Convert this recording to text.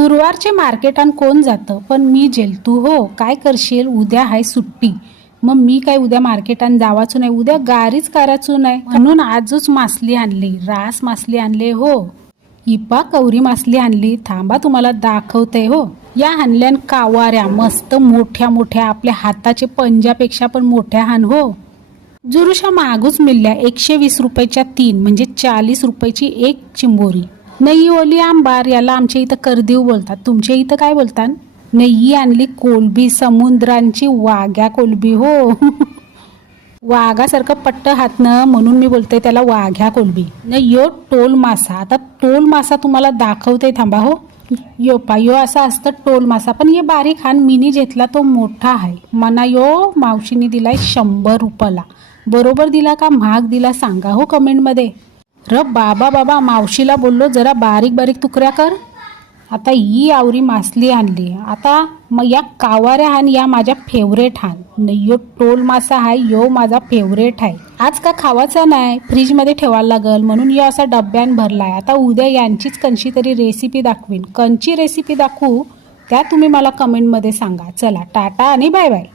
गुरुवारचे मार्केटान कोण जातं, पण मी जेल. तू हो काय करशील? उद्या आहे सुट्टी. मग मी काय उद्या मार्केटान जावाचो नाही, उद्या गारीच करायचो नाही. म्हणून आजच मासली आणली, रास मासली आणले हो. इपा कवरी मासली आणली, थांबा तुम्हाला दाखवते हो. या आणल्यान कावाऱ्या मस्त मोठ्या मोठ्या, आपल्या हाताचे पंजापेक्षा पण मोठ्या हान हो. जुरुशा मागूच मिळल्या 120 रुपयाच्या 3, म्हणजे 40 रुपयाची एक चिंबोरी. नई ओली आंबार, याला आमच्या इथं करदीव बोलतात. तुमच्या इथं काय बोलतात? नई आणली कोलबी, समुद्रांची वाघ्या कोलबी हो. वाघासारखं पट्ट हातनं, म्हणून मी बोलते त्याला वाघ्या कोलबी. न यो टोल मासा. आता टोल मासा तुम्हाला दाखवते, थांबा हो. यो पा यो असा असतं टोल मासा, पण ये बारीक हान. मिनी घेतला तो मोठा आहे. मना यो मावशीने दिलाय 100 रुपयाला. बरोबर दिला का महाग दिला सांगा हो कमेंटमध्ये. र बाबा मावशीला बोललो जरा बारीक बारीक तुकड्या कर. आता ही आवरी मासली आणली. आता मग या कावाऱ्या हान, या माझ्या फेवरेट हान. यो टोल मासा आहे, यो माझा फेवरेट आहे. आज का खावाचा नाही, फ्रीजमध्ये ठेवायला लागल, म्हणून यो असा डब्यान भरलाय. आता उद्या यांचीच कंची तरी रेसिपी दाखवीन. कंची रेसिपी दाखवू त्या तुम्ही मला कमेंटमध्ये सांगा. चला टाटा आणि बाय बाय.